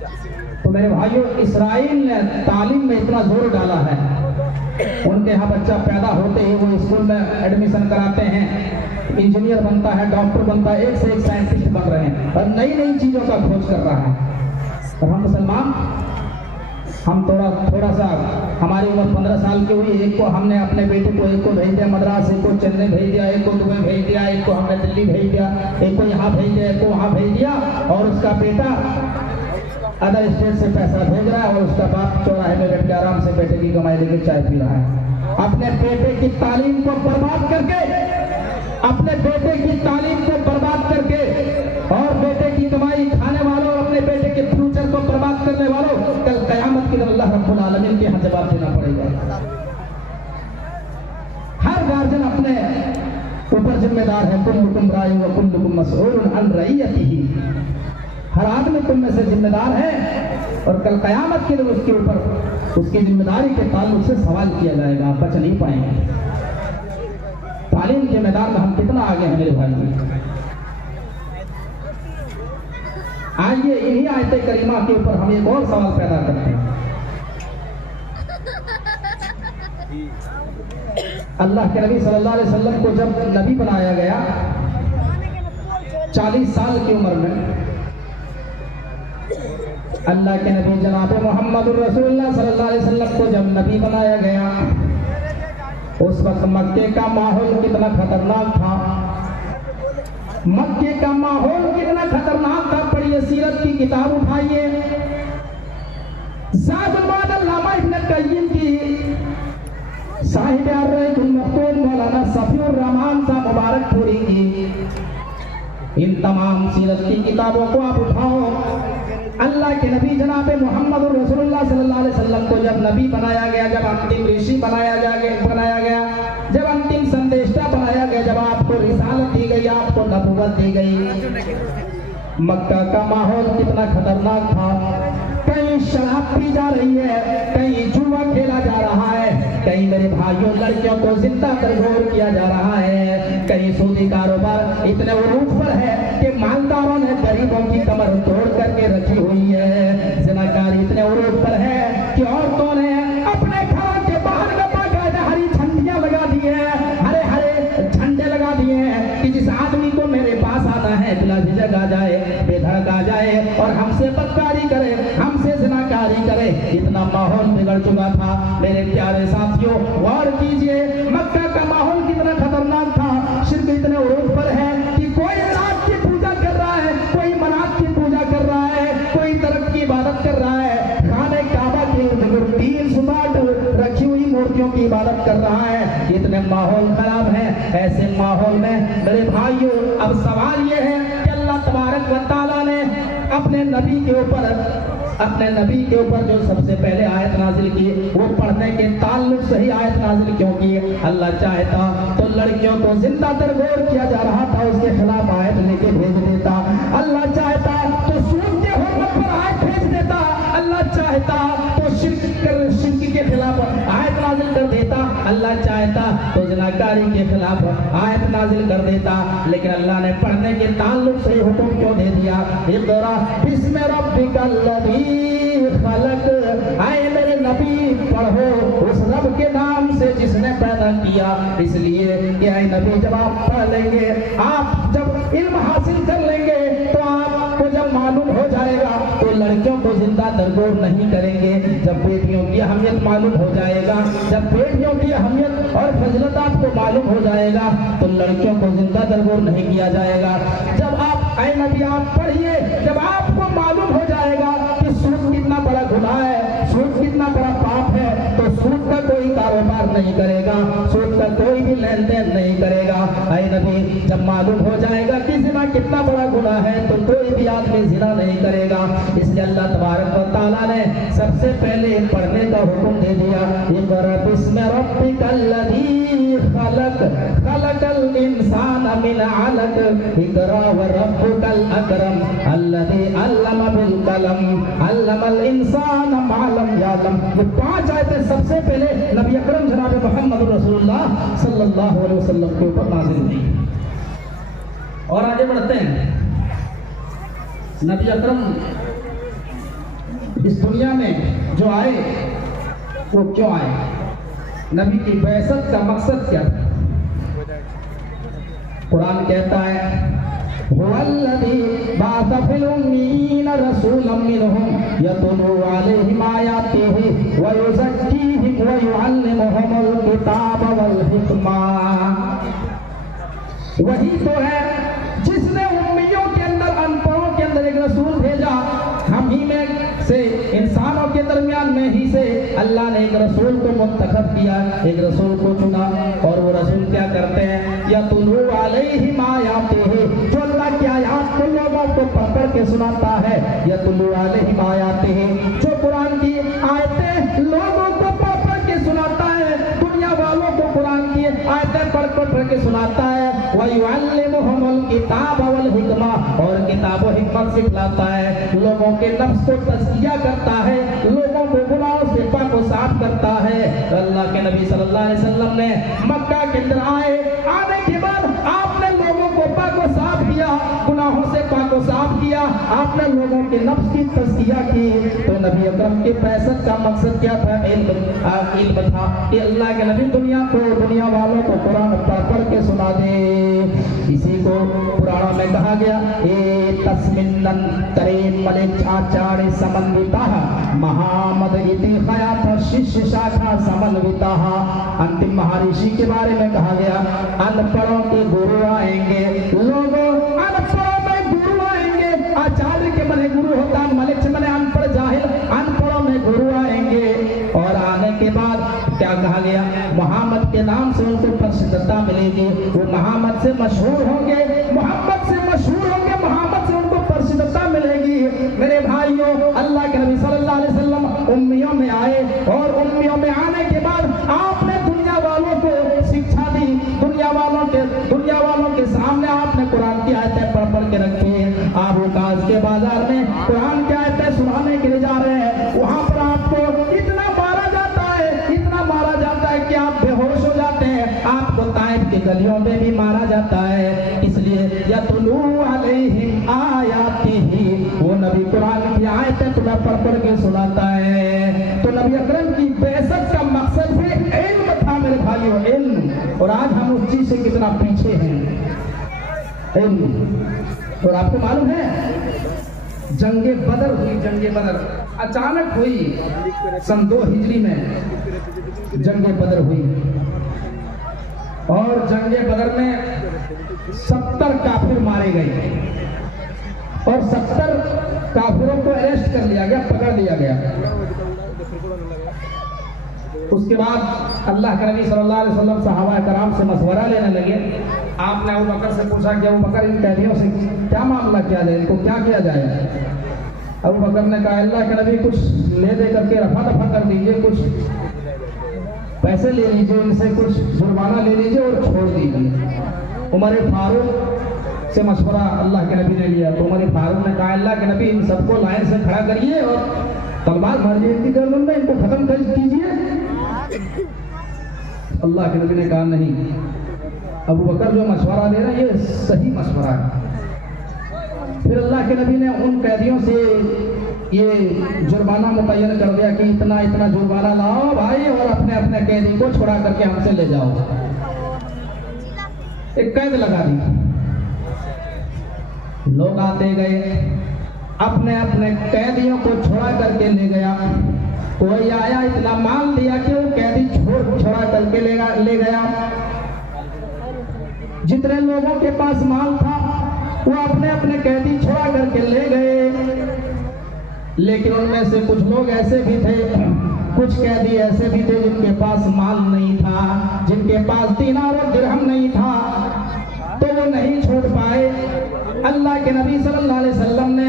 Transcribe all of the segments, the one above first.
तो मेरे भाइयों, इसराइल ने तालीम में इतना जोर डाला है, उनके यहाँ बच्चा पैदा होते ही वो स्कूल में एडमिशन कराते हैं, इंजीनियर बनता है, डॉक्टर बनता है, एक से एक साइंटिस्ट बन रहे हैं और नई नई चीजों का खोज कर रहा है। और हम मुसलमान, हम थोड़ा सा, हमारी उम्र 15 साल की हुई, एक को हमने अपने बेटे को, एक को भेज दिया मद्रास, एक को चेन्नई भेज दिया, एक को दुबई भेज दिया, एक को हमने दिल्ली भेज दिया, एक को यहाँ भेज दिया, एक को वहाँ भेज दिया, और उसका बेटा अदर स्टेट से पैसा भेज रहा है और उसका बाप चौराहे में बैठ के आराम से बेटे की कमाई लेके चाय पी रहा है। अपने बेटे की तालीम को बर्बाद करके, अपने बेटे की तालीम को बर्बाद करके और बेटे की कमाई खाने वालों, अपने बेटे के फ्यूचर को बर्बाद करने वालों, कल कयामत के दिन अल्लाह रब्बुल आलमीन के यहाँ जवाब देना पड़ेगा। हर गार्जियन अपने ऊपर जिम्मेदार है। कुल्लुकुम राइन व कुल्लुकुम मसऊलुन अन रइयतिही। हर आदमी तुम में से जिम्मेदार है और कल कयामत के दिन उसके ऊपर उसकी जिम्मेदारी के ताल्लुक से सवाल किया जाएगा, आप बच नहीं पाएंगे। तालीम के मैदान में हम कितना आगे हैं मेरे भाई। आइए इन्हीं आयत करीमा के ऊपर हम एक और सवाल पैदा करते हैं। अल्लाह के नबी सल्लल्लाहु अलैहि वसल्लम को जब नबी बनाया गया 40 साल की उम्र में, अल्लाह के नबी जनाब मोहम्मद रसूलुल्लाह सल्लल्लाहु अलैहि वसल्लम को जब नबी बनाया गया, उस वक्त मक्के का माहौल कितना खतरनाक था। मक्के का माहौल कितना खतरनाक था। पढ़िए सीरत की किताब उठाइए, ज़ादुल मआद अल्लामा इब्न क़य्यिम की साहिब अर्रहूल मखतूम मौलाना सफीउर रहमान साहब मुबारकपुरी की इन तमाम सीरत की किताबों को आप उठाओ। अल्लाह के नबी जनाब मोहम्मद रसूलुल्लाह सल्लल्लाहु अलैहि वसल्लम को जब नबी बनाया गया, जब अंतिम ऋषि बनाया गया, जब अंतिम संदेशा बनाया गया, जब आपको रिसालत दी गई, आपको नबूवत दी गई, मक्का का माहौल कितना खतरनाक था। कहीं शराब पी जा रही है, कहीं जुआ खेला जा रहा है, कहीं मेरे भाइयों लड़कियों को जिंदा तरगोर किया जा रहा है, कहीं सूदी कारोबार इतने उरूज पर है कि मालदारों ने गरीबों की कमर तोड़ करके रखी हुई है। ज़िनाकारी इतने उरूज पर है कि औरतों ने अपने घरों के बाहर में बाकायदा हरी झंडियां लगा दी है, हरे हरे झंडे लगा दिए हैं कि जिस आदमी को मेरे पास आना है बिला झिझक आ जाए, बेधड़क आ जाए और हमसे बदकारी करे, हमसे ज़िनाकारी करे। इतना माहौल बिगड़ चुका था मेरे प्यारे साथियों। गौर कीजिए, मक्का का माहौल कितना खतरनाक था। शिर्क इतने उरूज पर है कि कोई लात की पूजा कर रहा है, कोई मनात की पूजा कर रहा है, कोई तरफ की इबादत कर रहा है, खाने काबा के इर्द-गिर्द 3 सुमाट रखी हुई मूर्तियों की इबादत कर रहा है। इतने माहौल खराब है। ऐसे माहौल में मेरे भाइयों, अब सवाल ये है कि अल्लाह तबारक व तआला ने अपने नबी के ऊपर जो सबसे पहले आयत नाजिल की, वो पढ़ने के ताल्लुक से ही आयत नाजिल क्यों की? अल्लाह चाहता तो लड़कियों को जिंदा तरगोर किया जा रहा था, उसके खिलाफ आयत लेके भेज देता। अल्लाह चाहता तो सूद के हुर्मत पर आयत भेज देता। अल्लाह चाहता तो शिर्क के खिलाफ आयत नाजिल कर देता। अल्लाह चाहता तो ज़िनाकारी के खिलाफ आयत नाजिल कर देता। लेकिन अल्लाह ने पढ़ने के ताल्लुक से हुक्म क्यों दे दिया? इक़रा बिस्मि रब्बिकल लज़ी खलक। आए मेरे नबी, पढ़ो उस रब के नाम से जिसने पैदा किया। इसलिए कि आए नबी, जब आप पढ़ लेंगे, आप जब इल्म हासिल कर लेंगे, तो आपको जब मालूम हो जाएगा तो लड़कियों को जिंदा तरगोर नहीं करेंगे। जब बेटियों की अहमियत मालूम हो जाएगा, जब बेटियों की अहमियत और फजलत आपको मालूम हो जाएगा, तो लड़कियों को जिंदा तरगोर नहीं किया जाएगा। जब आप आए नबी, आप पढ़िए, जब आपको मालूम हो जाएगा कि सूद कितना बड़ा गुनाह है, सूद कितना बड़ा पाप है, तो सूद का कोई कारोबार नहीं करेगा, सूद का कोई भी लेन देन नहीं करेगा। आए नबी, जब मालूम हो जाएगा कि ज़िना कितना बड़ा गुनाह है, तो कोई भी आदमी ज़िना नहीं करेगा। इसलिए अल्लाह तबारक व तआला ने सबसे पहले पढ़ने का हुक्म दे दिया। इक़रा बिस्मि रब्बिकल लज़ी खलक, खलकल इंसान मिन अलक, इक़रा व रब्बुकल अकरम अल्लज़ी अल्लम बिल कलम, अल्लमल इंसान मा लम यअलम। ये 5 आयतें सबसे पहले नबी अकरम जनाब मोहम्मद रसूलुल्लाह सल्लल्लाहु अलैहि वसल्लम के ऊपर नाज़िल हुई। और आगे बढ़ते हैं। नबी अकरम इस दुनिया में जो आए वो क्यों आए, नबी की बैसत का मकसद क्या था। कुरान कहता है हुवल्लज़ी बअस फिल उम्मीयीना रसूलन मिनहुम यतलू अलैहिम आयातिही व युज़क्कीहिम व युअल्लिमुहुमुल किताब वल हिकमा। वही तो है जिसने उम्मियों के अंदर, अनपढ़ों के अंदर एक रसूल भेजा। हम ही में से, इंसानों के दरमियान में ही से अल्लाह ने एक रसूल को मुंतखब किया, एक रसूल को चुना। और वो रसूल क्या करते हैं, यतलू अलैहिम आयातिही, जो अल्लाह की आयात को लोगों को पढ़ के सुनाता है। यतलू अलैहिम आयातिही, जो कुरान की आयतें लोगों को पढ़ के सुनाता है, दुनिया वालों को कुरान की आयतें पढ़ के सुनाता है। वयुअल्लिमुहुमुल किताब वल हिकमा, और किताब व हिकमत सिखलाता है। लोगों के नफ्स को तज़किया करता है, लोगों को गुनाहों से पाक व साफ करता है। अल्लाह के नबी सल्लल्लाहु अलैहि वसल्लम ने मक्का के अंदर आने के बाद आपने लोगों को पाक व साफ किया, गुनाहों से पाक व साफ किया, आपने लोगों के नफ्स की तज़किया की। तो नबी अकरम के बैसत का मकसद क्या था, इल्म था कि अल्लाह के नबी दुनिया वालों को कुरान पढ़ के सुना दे। इसी को पुराणों में कहा गया, ए तस्मिन्नन तरे मलिक आचार्य समन्विता महामद इति खयात शिष्य शाखा समन्विता। अंतिम महर्षि के बारे में कहा गया, अनपढ़ों के गुरु आएंगे। लोगों, अनपढ़ों में गुरु आएंगे। आचार्य के बने गुरु होता है, मलिक से बने अनपढ़ जाहिल, अनपढ़ों में गुरु आएंगे। और आने के बाद क्या कहा गया, मोहम्मद के नाम से उनको प्रसिद्धता मिलेगी, वो मोहम्मद से मशहूर होंगे, मोहम्मद से मशहूर होंगे, मोहम्मद से उनको प्रसिद्धता मिलेगी। मेरे भाइयों, अल्लाह के नबी सल्लल्लाहु अलैहि वसल्लम उम्मियों में आए, और उम्मियों में आने के बाद आपने दुनिया वालों को शिक्षा दी। दुनिया वालों के सामने आपने कुरान की आयतें पढ़ के रखी है। आप उकास के बाजार में कुरान की आयतें सुनाने के लिए जा रहे हैं, वहां पर आपको इतना मारा जाता है कि आप बेहोश हो जाते हैं। आपको ताइफ की गलियों में भी मारा जाता है। इसलिए यतलू अलैहिम आयातिही, वो नबी कुरान की आयतें तुम्हें पढ़ के सुनाता है। तो नबी अकरम की बैसत का मकसद भी इल्म था मेरे भाइयों, इल्म। और आज हम उस चीज से कितना पीछे हैं, इल्म। और आपको मालूम है जंगे बदर हुई, जंगे बदर अचानक हुई सन 2 हिजरी में जंगे बदर हुई। और जंगे बदर में 70 काफिर मारे गए, और 70 काफिरों को अरेस्ट कर लिया गया, पकड़ लिया गया। उसके बाद अल्लाह के नबी सल्लल्लाहु अलैहि वसल्लम सहाबा कराम से मशवरा लेने लगे। आपने अबू बकर से पूछा कि अबू बकर, इन कैदियों से क्या मामला किया जाए, इनको क्या किया जाए। अबू बकर ने कहा, अल्लाह के नबी कुछ ले दे करके रफा दफा कर दीजिए, कुछ पैसे ले लीजिए, इनसे कुछ जुर्माना ले लीजिए और छोड़ दीजिए। उमर फारूक से मशवरा अल्लाह के नबी ने लिया। तो उमर फारूक ने कहा, अल्लाह के नबी इन सबको लाइन से खड़ा करिए और तलवार मारिए इनकी गर्दन में, इनको खत्म कर दीजिए। अल्लाह के नबी ने कहा, नहीं, अबू बकर जो मशवरा दे रहे हैं ये सही मशवरा है। फिर अल्लाह के नबी ने उन कैदियों से ये जुर्माना मुतय्यन कर दिया कि इतना इतना जुर्माना लाओ भाई, और अपने अपने कैदी को छुड़ा करके हमसे ले जाओ। एक कैद लगा दी, लोग आते गए, अपने अपने कैदियों को छुड़ा करके ले गया। कोई आया, इतना माल दिया कि वो कैदी छुड़ा करके ले गया। जितने लोगों के पास माल था वो अपने अपने कैदी छुड़ा करके ले गए। लेकिन उनमें से कुछ लोग ऐसे भी थे, कुछ कैदी ऐसे भी थे जिनके पास माल नहीं था, जिनके पास दीनार और दिरहम नहीं था, तो वो नहीं छोड़ पाए। अल्लाह के नबी सल्लल्लाहु अलैहि वसल्लम ने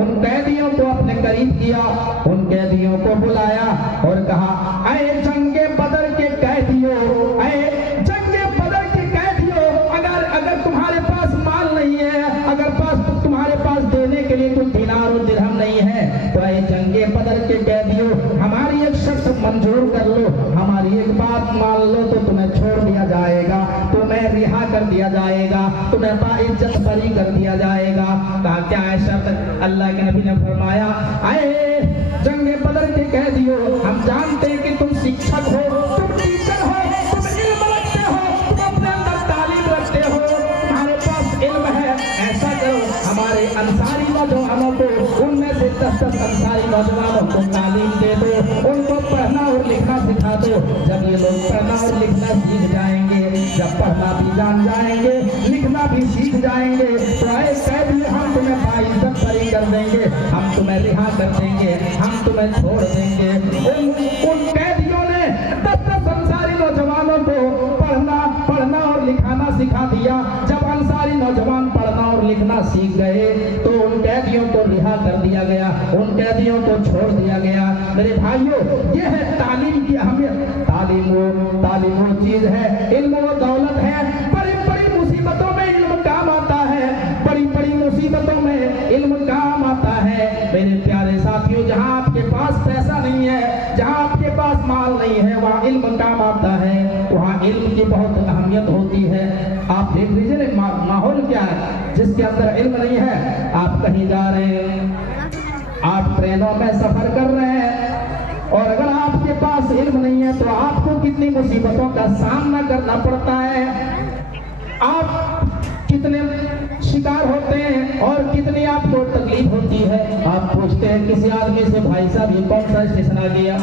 उन कैदियों को अपने करीब किया, उन कैदियों को बुलाया और कहा, ऐ जंगे बदर के कैदियों, ऐ जंगे बदर के कैदियों, अगर तुम्हारे पास माल नहीं है, अगर तुम्हारे पास देने के लिए कोई दीनार और दिरहम नहीं है, तो ऐ जंगे बदर के कैदियों, हमारी एक शर्त मंजूर कर लो, हमारी एक बात मान लो, तो तुम्हें छोड़ दिया जाएगा, तुम्हें रिहा कर दिया जाएगा, तुम्हें बाइज्जत बरी कर दिया जाएगा। कहा, क्या है शर्त? अल्लाह के नबी ने फरमाया, आए जंग जानते हैं कि तुम शिक्षक हो, तुम टीचर हो, तुम इल्म रखते हो, तुम अपने अंदर तालीम रखते हो, तुम्हारे पास इल्म है, ऐसा करो हमारे अंसारी नौजवानों को, उनमें से 10 अंसारी नौजवानों को तालीम दे दो, उनको पढ़ना और लिखना सिखा दो। जब ये लोग पढ़ना और लिखना सीख जाएंगे, जब पढ़ना भी जान जाएंगे, लिखना भी सीख जाएंगे, तो ऐसे कैदी हम तुम्हें बाइज्जत बरी कर देंगे, हम तुम्हें रिहा कर देंगे, हम तुम्हें छोड़ देंगे। उन कैदियों ने 10 अंसारी नौजवानों को पढ़ना और लिखाना सिखा दिया। जब अंसारी नौजवान पढ़ना और लिखना सीख गए तो उन कैदियों को रिहा कर दिया गया, उन कैदियों को छोड़ दिया गया। मेरे भाइयों, ये है तालीम की अहमियत। तालीम वो चीज है, इल्म वो दौलत है। बड़ी बड़ी मुसीबतों में इल्म काम आता है, बड़ी बड़ी मुसीबतों में इल्म काम आता है। मेरे प्यारे साथियों, जहाँ आपके पास पैसा नहीं है, जहाँ आपके पास माल नहीं है, वहाँ इल्म काम आता है, वहाँ इल्म की बहुत अहमियत होती है। आप देख लीजिए माहौल क्या है, जिसके अंदर इल्म नहीं है। आप कहीं जा रहे हैं, आप ट्रेनों में सफर कर रहे हैं, और अगर आपके पास इल्म नहीं है तो आपको कितनी मुसीबतों का सामना करना पड़ता है, आप कितने शिकार होते हैं और कितनी आपको तकलीफ होती है। आप पूछते हैं किसी आदमी से, भाई साहब ये कौन सा स्टेशन आ गया,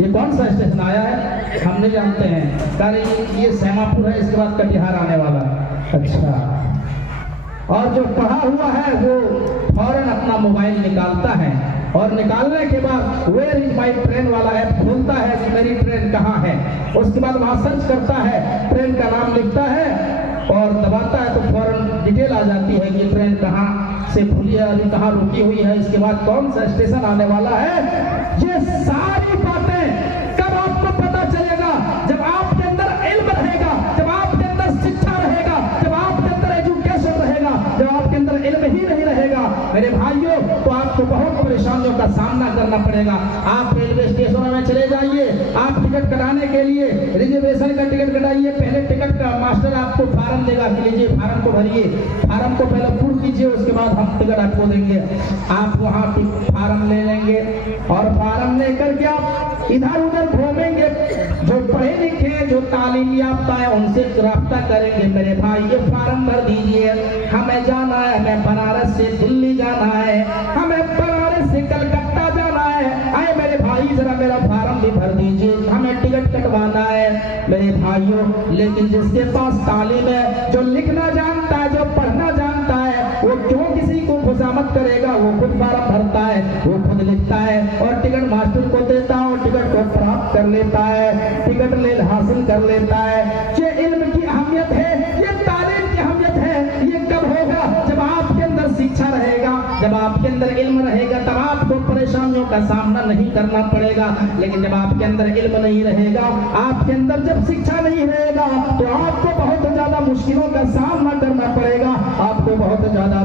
ये कौन सा स्टेशन आया है, हम नहीं जानते हैं, कारण ये सेमापुर है, इसके बाद कटिहार आने वाला। अच्छा, और जो पढ़ा हुआ है वो फौरन अपना मोबाइल निकालता है, और निकालने के बाद वेयर इज माई ट्रेन वाला ऐप खोलता है कि मेरी ट्रेन कहाँ है। उसके बाद वहाँ सर्च करता है, ट्रेन का नाम लिखता है और दबाता है तो फौरन डिटेल आ जाती है कि ट्रेन कहाँ से खुली है, अभी कहाँ रुकी हुई है, इसके बाद कौन सा स्टेशन आने वाला है। ये सारी बातें कब आपको पता चलेगा? जब आपके अंदर इल्म रहेगा, जब आपके अंदर शिक्षा रहेगा, जब आपके अंदर एजुकेशन रहेगा। जब आपके अंदर इल्म ही नहीं रहेगा मेरे भाइयों, तो आपको बहुत परेशानियों का सामना करना पड़ेगा। आप रेलवे स्टेशनों में चले जाइए, आप टिकट कटाने के लिए रिजर्वेशन का टिकट कटाइए, पहले टिकट का मास्टर आपको फार्म देगा कि लीजिए फार्म को भरिए, फार्म को पहले पूर्ण कीजिए, उसके बाद हम टिकट आपको देंगे। आप वहाँ फार्म ले लेंगे और फार्म लेकर के आप इधर उधर घूमेंगे। जो पढ़े लिखे, जो तालीम याफ्ता है, उनसे राब्ता करेंगे। मेरे भाई ये फार्म भर दीजिए, हमें जाना है, हमें बनारस से दिल्ली जाना है, हमें बनारस से कलकत्ता जाना है। आए मेरे भाई जरा मेरा फार्म भी भर दीजिए, हमें टिकट कटवाना है। मेरे भाइयों, लेकिन जिसके पास तालीम है, जो लिखना जानता है, जो पढ़ना जानता है, वो क्यों किसी को खुशामद करेगा? वो खुद फार्म भरता है, वो खुद लिखता है और टिकट मास्टर को देता है और टिकट को प्राप्त कर लेता है, टिकट ले हासिल कर लेता है। ये इल्म की अहमियत है, ये तालीम की अहमियत है। ये कब होगा? जब आपके अंदर शिक्षा रहेगा, जब आपके अंदर इल्म रहेगा, तब आपको परेशानियों का सामना नहीं करना पड़ेगा। लेकिन जब आपके अंदर इल्म नहीं रहेगा, आपके अंदर जब शिक्षा नहीं रहेगा, तो आपको बहुत ज्यादा मुश्किलों का सामना करना पड़ेगा, आपको बहुत ज्यादा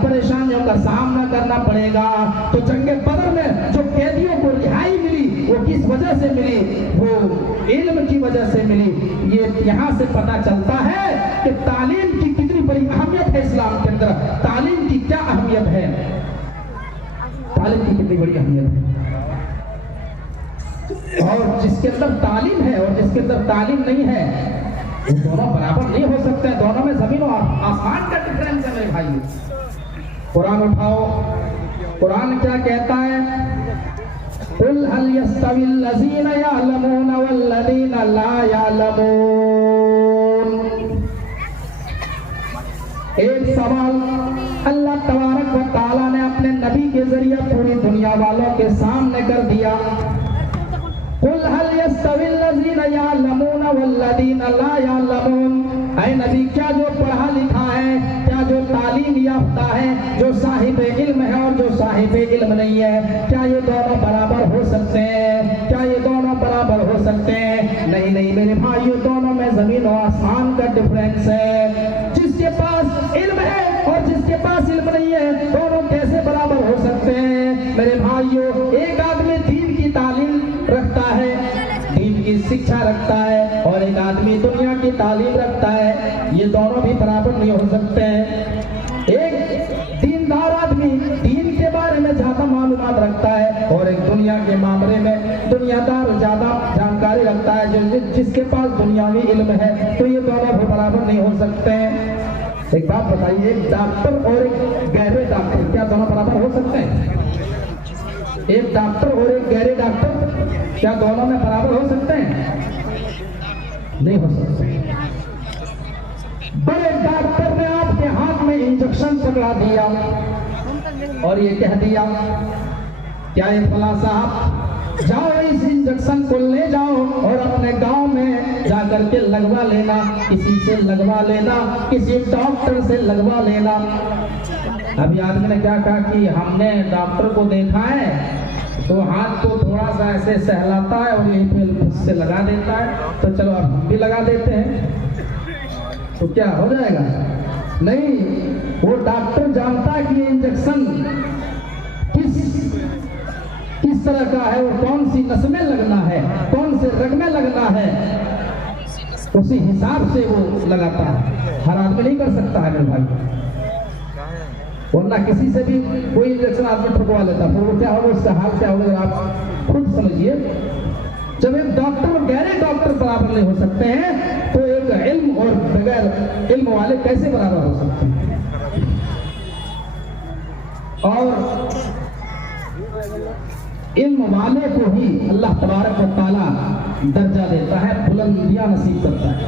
परेशानियों का सामना करना पड़ेगा। तो जंगे बदर में जो कैदियों को रिहाई मिली, वो किस वजह से मिली? वो इल्म की वजह से मिली। ये यहाँ से पता चलता है कि तालीम की कितनी बड़ी अहमियत है इस्लाम के अंदर। तालीम की क्या अहमियत है, तालीम की कितनी बड़ी अहमियत है। और जिसके अंदर तालीम है और जिसके अंदर तालीम नहीं है, वो दोनों बराबर नहीं हो सकते। दोनों में जमीन और आसमान का डिफरेंस है मेरे भाई। कुरान उठाओ, कुरान क्या कहता है? कुल हल यस्तविल लज़ीना यअलमून वल्लज़ीना ला यअलमून। एक सवाल अल्लाह तबारक व तआला ने अपने नबी के जरिए पूरी दुनिया वालों के सामने कर दिया। कुल हल यस्तविल लज़ीना यअलमून वल्लज़ीना ला यअलमून। ऐ नबी, क्या जो पढ़ा लिखा है, क्या जो तालीम याफ्ता है, जो साहिब इल्म है और जो साहिब इल्म नहीं है, क्या ये दोनों बराबर हो सकते हैं? क्या ये दोनों बराबर हो सकते हैं? नहीं नहीं मेरे भाइयों, दोनों में जमीन और आसमान का डिफरेंस है। जिसके पास इल्म है और जिसके पास इल्म नहीं है, दोनों कैसे बराबर हो सकते हैं? मेरे भाइयों, एक आदमी दीन की तालीम रखता है, दीन की शिक्षा रखता है, और एक आदमी दुनिया की तालीम रखता है। ये दोनों भी बराबर नहीं हो सकते हैं। एक दीनदार आदमी दीन के बारे में ज्यादा मालूम ईमान रखता है और एक दुनिया के मामले में दुनियादार ज्यादा जानकारी रखता है, जिसके पास दुनियावी इल्म है, तो ये दोनों भी बराबर नहीं हो सकते हैं। एक बात बताइए, एक डॉक्टर और एक गहरे डॉक्टर क्या दोनों बराबर हो सकते हैं? एक डॉक्टर और एक गहरे डॉक्टर क्या दोनों में बराबर हो सकते हैं? नहीं हो सकते। बड़े डॉक्टर ने आपके हाथ में इंजेक्शन पकड़ा दिया और ये कह दिया, क्या ये फला साहब जाओ इस इंजेक्शन को ले जाओ और अपने गांव में जाकर के लगवा लेना, किसी से लगवा लेना, किसी डॉक्टर से लगवा लेना। अभी आदमी ने क्या कहा कि हमने डॉक्टर को देखा है तो हाथ को थोड़ा सा ऐसे सहलाता है और यहीं पे उससे लगा देता है, तो चलो अब हम भी लगा देते हैं, तो क्या हो जाएगा? नहीं, वो डॉक्टर जानता है कि ये इंजेक्शन किस तरह का है और कौन सी नस में लगना है, कौन से रग में लगना है, उसी हिसाब से वो लगाता है। हर आदमी नहीं कर सकता है मेरे भाई, वरना किसी से भी कोई इंजेक्शन आदमी ठुकवा लेता, फिर वो क्या होगा, उसका हाल क्या होगा आप खुद समझिए। जब एक डॉक्टर और गहरे डॉक्टर बराबर नहीं हो सकते हैं, तो एक इल्म और बगैर इल्म वाले कैसे बराबर हो सकते हैं? और इल्म वाले को ही अल्लाह तबारक व तआला दर्जा देता है, बुलंदियां नसीब करता है।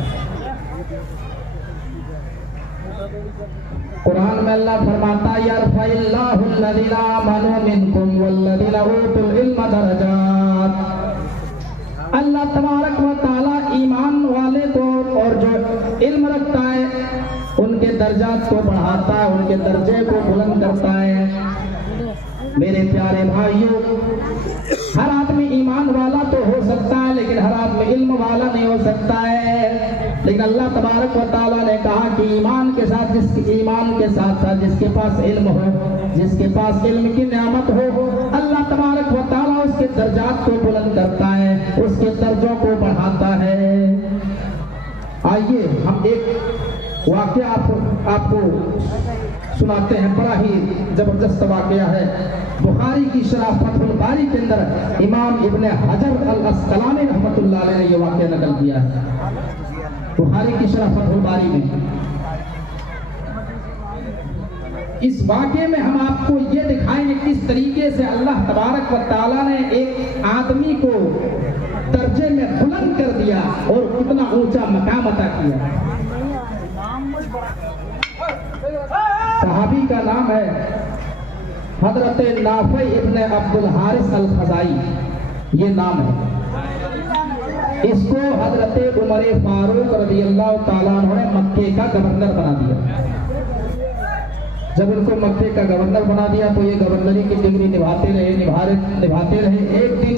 कुरान में अल्लाह फरमाता है, यरफ़इल्लाहु अल्लज़ीना आमनू मिनकुम वल्लज़ीना ऊतुल इल्म दरजात। अल्लाह तबारक व तआला ईमान वाले को और जो इल्म रखता है उनके दर्जात को बढ़ाता है, उनके दर्जे को बुलंद करता है। मेरे प्यारे भाइयों, हर आदमी ईमान वाला तो हो सकता है, लेकिन हर आदमी इल्म वाला नहीं हो सकता है। लेकिन अल्लाह तबारक व तआला ने कहा कि ईमान के साथ जिसके पास इल्म हो, जिसके पास इल्म की नेमत हो, अल्लाह तबारक व तआला उसके दर्जात को बुलंद करता है, उसके दर्जों को बढ़ाता है। आइए हम एक वाकया आपको सुनाते हैं, बड़ा ही जबरदस्त वाकया है। बुखारी की शरह फतहुल बारी के अंदर इमाम इब्ने हजर अल अस्कलानी रहमतुल्लाह अलैह ने यह वाकया नकल किया है, बुखारी की शरह फतहुल बारी में। इस वाकये में हम आपको ये दिखाएंगे किस तरीके से अल्लाह तबारक व तआला ने एक आदमी को दर्जे में बुलंद कर दिया और कितना ऊंचा मकाम अता किया। सहाबी का नाम है हजरत नाफी इब्ने अब्दुल हारिस अल खज़ाई, ये नाम है। इसको हजरत उमर फारूक रज़ियल्लाहु ताला अन्हु ने मक्के का गवर्नर बना दिया। जब इनको मक्के का गवर्नर बना दिया तो ये गवर्नरी की डिग्री निभाते रहे। एक दिन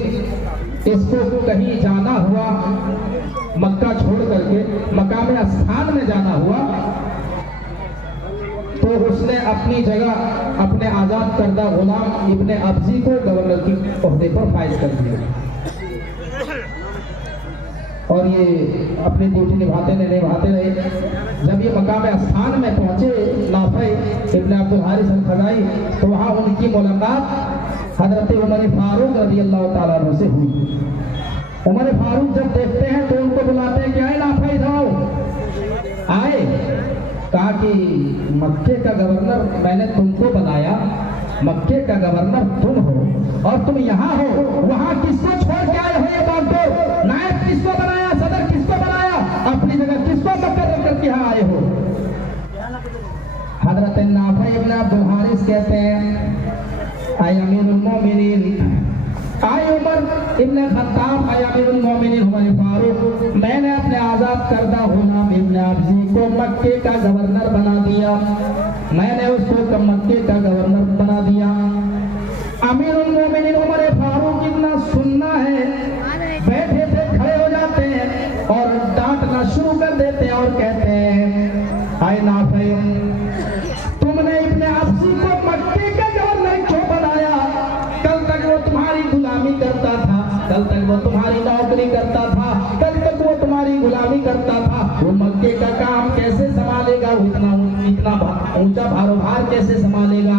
इसको कहीं जाना हुआ, मक्का छोड़ करके मकाम स्थान में जाना हुआ, तो उसने अपनी जगह अपने आजाद करदा गुलाम इब्ने अब्जी को गवर्नर की ओहदे पर फाइज कर दिया और ये अपनी ड्यूटी निभाते रहे। जब ये मकाम स्थान में पहुंचे नाफी इब्ने अब्दुल हारिस अल खज़ाई, तो वहां उनकी मुलाकात हजरत उमर फारूक रज़ियल्लाहु ताला अन्हु से हुई। उमर फारूक जब देखते हैं तो उनको बुलाते हैं कि आए नाफी जाओ। आए, कहा कि मक्के का गवर्नर मैंने तुमको बनाया, मक्के का गवर्नर तुम हो और तुम यहाँ हो, वहाँ किसको छोड़ के आए हो ये बात दो। नायब किसको बनाया, सदर किसको बनाया, अपनी जगह किसको मुकर्रर करके यहाँ आए हो? हजरत नाफी इब्ने अब्दुल हारिस कहते हैं, आए अमीरुल मोमिनीन, आए उमर इब्ने खत्ताब, आए अमीरुल मोमिनीन उमर फारूक, मैंने अपने आजाद करदा गुलाम इब्ने अब्जी को मक्के का गवर्नर बना दिया, मैंने उसको मक्के का गवर्नर बना दिया। अमीरुल मोमिनीन उमर फारूक इतना सुनना है, बैठे थे खड़े हो जाते हैं और डांटना शुरू कर देते हैं और कहते हैं, आए नाफी, तुमने इब्ने अब्जी को मक्के का गवर्नर क्यों बनाया? कल तक वो तुम्हारी गुलामी करता था, कल तक वो तुम्हारी नौकरी करता था, कल तक वो तुम्हारी गुलामी करता था। वो मक्के का काम कैसे संभालेगा? वो इतना ऊंचा भारोभार कैसे संभालेगा?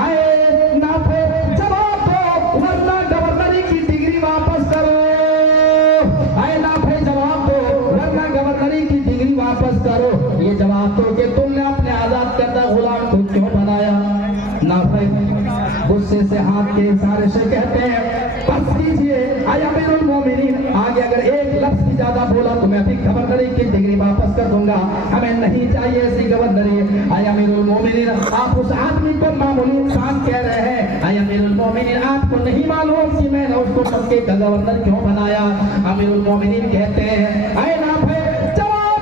आए नाफी, जवाब दो, हाथ के इशारे से कहते हैं बस कीजिए अमीरुल मोमिनीन, आगे अगर एक लफ्ज भी ज्यादा बोला तो मैं भी गवर्नरी की डिग्री वापस कर दूंगा, हमें नहीं चाहिए ऐसी गवर्नरी। अमीरुल मोमिनीन, आप उस आदमी को मामूली इंसान कह रहे हैं, अमीरुल मोमिनीन आपको नहीं मालूम कि मैंने उसको मक्के का गवर्नर क्यों बनाया? अमीरुल मोमिनीन कहते हैं ऐ ना भाई जवाब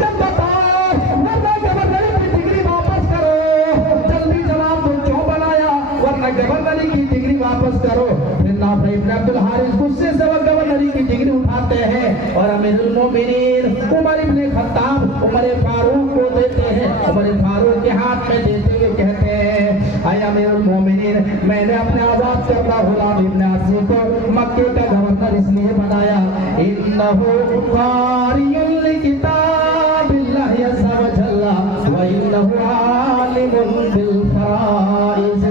जब बताओ वरना गवर्नरी की डिग्री वापस करो, जल्दी जवाब तुम क्यों बनाया वरना गवर्नरी की डिग्री वापस करो। फिर नाफे इब्न अब्दुल हारिस गुस्से से वो गवर्नरी की डिग्री उठाते हैं और अमीरुल मोमिनीन उमर इब्न खत्ताब उमर फारूक को देते हैं, उमर फारूक के हाथ में देते हुए कहते हैं ऐ अमीरुल मोमिनीन, मैंने अपने आजाद करदा गुलाम इब्न असी को मक्के का गवर्नर इसलिए बनाया इन्नहु क़ारियुल लिकिताबिल्लाहि अज़्ज़ा व जल्ला व इन्नहु आलिमुन बिल फराइज़।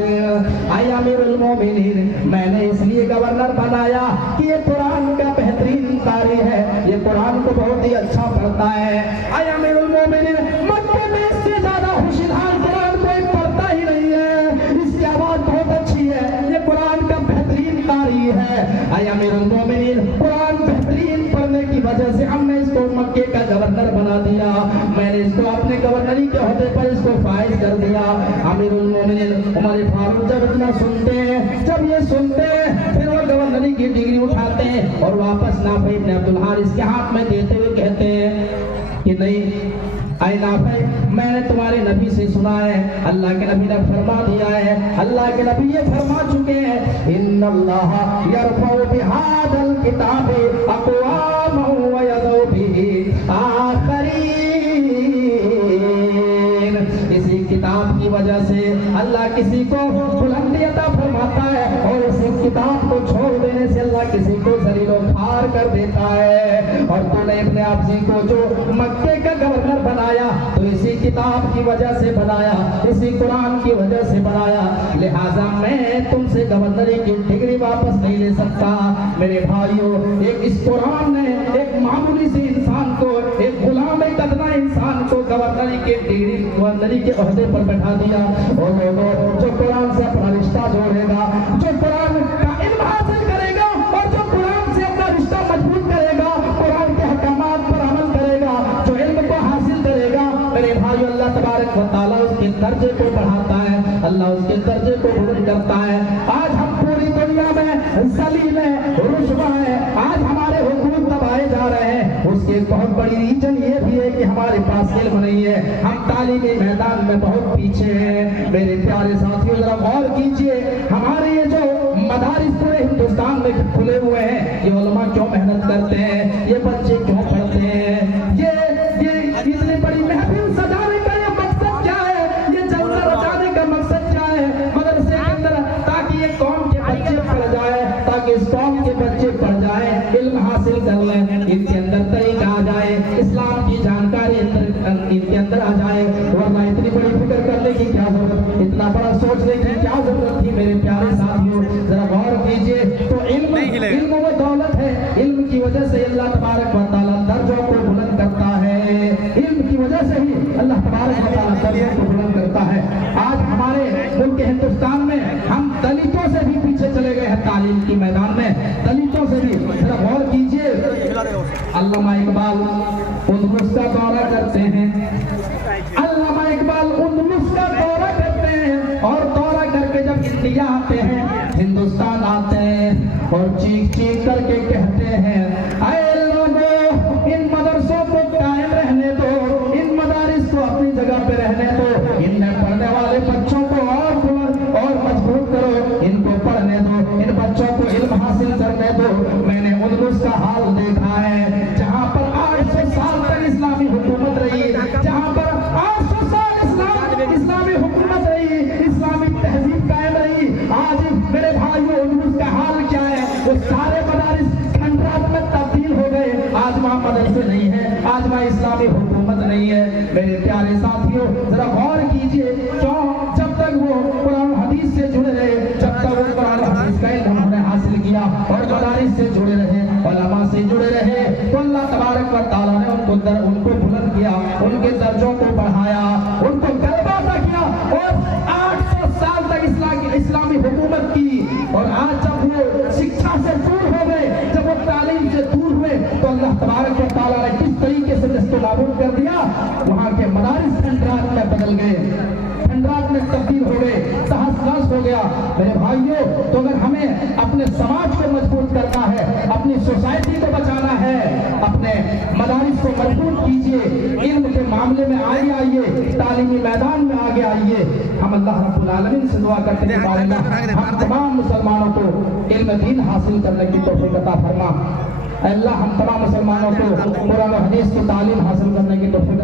ऐ अमीरुल मोमिनीन, मैंने इसलिए गवर्नर बनाया कि ये कुरान का बेहतरीन कारी है, ये कुरान को बहुत ही अच्छा पढ़ता है। ऐ अमीरुल मोमिनीन, मक्के में इससे ज्यादा होशियार कुरान कोई पढ़ता ही नहीं है, इसकी आवाज बहुत अच्छी है, ये कुरान का बेहतरीन कारी है। ऐ अमीरुल मोमिनीन, कुरान बेहतरीन पढ़ने की वजह से हमने इसको मक्के का गवर्नर बना दिया, मैंने इसको अपने गवर्नरी के ओहदे पर इसको फाइज कर दिया। अमीरुल मोमिनीन उमर फारूक जब इतना सुनते हैं, जब ये सुनते हैं फिर वो गवर्नरी की डिग्री उठाते हैं और वापस नाफे इब्न अब्दुल हारिस के हाथ में देते हुए कहते हैं कि नहीं ऐ नाफे, मैंने तुम्हारे नबी से सुना है, अल्लाह के नबी ने फरमा दिया है, अल्लाह के नबी ये फरमा चुके हैं इन्नल्लाह यरफउ बिहादल किताबि अक़वामन व यदउ बिही आखरीन। इसी किताब की वजह से अल्लाह किसी को बुलंदी अता फरमाता है और इसी किताब को छोड़ देने से अल्लाह किसी को जलील व खार कर देता है। और तूने अपने आप जी को जो मक्के का गवर्नर बनाया तो इसी किताब की वजह से बनाया, इसी कुरान की वजह से बनाया, लिहाजा मैं तुमसे गवर्नरी की डिग्री वापस नहीं ले सकता। मेरे भाइयों, एक इस कुरान ने एक मामूली से इंसान को, एक गुलाम कदना इंसान को गवर्नरी के डिग्री गवर्नरी के ओहदे पर बैठा दिया। और लोगों, जो कुरान से अपना रिश्ता जोड़ेगा, जो कुरान का इल्म हासिल करेगा और जो कुरान से अपना रिश्ता मजबूत करेगा, कुरान के हकामात पर अमल करेगा, जो इल्म को हासिल करेगा, मेरे भाई अल्लाह तबारक व तआला उसके दर्जे को बढ़ाता है, अल्लाह उसके दर्जे को बुलंद करता है। आज हम पूरी दुनिया में जलील है, रुस्वा है, आज हमारे हुकूक दबाए जा रहे हैं, उसकी एक बहुत बड़ी रीजन ये भी है कि हमारे पास इल्म नहीं है, हम तालीमी मैदान में बहुत पीछे हैं। मेरे प्यारे साथियों, जरा गौर कीजिए, हमारे ये जो मदारिस पूरे हिंदुस्तान में खुले हुए हैं, ये उलमा क्यों मेहनत करते हैं, ये बच्चे क्यों पढ़ते हैं, ये इतनी बड़ी महफिल सजाने का ये मकसद क्या है, ये जलसा रचाने का मकसद क्या है मदरसे के अंदर, ताकि ये कौम के बच्चे पढ़ जाए, ताकि इस कौम के बच्चे पढ़ जाए, इल्म हासिल कर लें, इनके अंदर तरीका आ जाए, इस्लाम की जानकारी इनके अंदर आ जाए। वरना इतनी बड़ी फिक्र करने की क्या जरूरत, इतना बड़ा सोचने की क्या जरूरत थी? मेरे प्यारे साथियों, जरा गौर कीजिए। तो इल्म वो दौलत है, इल्म की वजह से अल्लाह तबारक व तआला दर्जों को बुलंद करता है, इल्म की वजह से ही अल्लाह तबारक व तआला दर्जों को बुलंद करता है। आज हमारे मुल्क हिंदुस्तान में हम दलितों से भी पीछे चले गए हैं, तालीम की मैदान में दलितों से भी। जरा गौर कीजिए, अल्लामा इकबाल उंदुलुस का दौरा करते हैं, अल्लामा इकबाल उंदुलुस का दौरा करते हैं और दौरा करके जब इंडिया आते हैं, हिंदुस्तान आते हैं और चीख चीख करके कहते हैं ऐ लोगों, इन मदरसों को कायम रहने दो, इन मदारिस को अपनी जगह पे रहने दो, इनमें पढ़ने वाले बच्चों को और मजबूत करो, इनको पढ़ने दो, इन बच्चों को इल्म हासिल करने दो। मैंने उंदुलुस का हाल देखा है, जहाँ पर 800 साल तक इस्लामी हुकूमत रही, जहाँ पर 800 साल इस्लामी हुकूमत रही, इस्लामी तहजीब कायम रही। आज मेरे भाइयों, उंदुलुस का हाल क्या है? वो सारे मदारिस खंडरात में तब्दील हो गए, आज वहाँ मदरसे नहीं है, आज वहाँ इस्लामी हुकूमत नहीं है। मेरे प्यारे साथियों, जरा गौर कीजिए, क्यों? जब तक वो कुरान हदीस से जुड़े रहे, जब तक वो कुरान हदीस का इल्म उन्होंने हासिल किया और मदारिस से जुड़े रहे, उलमा से जुड़े रहे, तो अल्लाह तबारक व तआला ने उनको बुलंद किया, उनके दर्जों को बढ़ाया, उनको गलबा अता किया और 800 साल तक इस्लामी हुकूमत की, हो गया। मेरे भाइयों, तो अगर हमें अपने समाज को मजबूत करना है, अपनी सोसाइटी को बचाना है, अपने मदारिस को मजबूत कीजिए, इल्म के मामले में आगे आइए, तालीमी मैदान में आगे आइए। हम अल्लाह रब्बुल आलमीन से दुआ करते हैं कि हम तमाम मुसलमानों को इल्म दीन हासिल करने की तौफीक अता फरमा। अल्लाह हम तमाम मुसलमानों को कुरान और हदीस की तालीम हासिल करने की तौफीक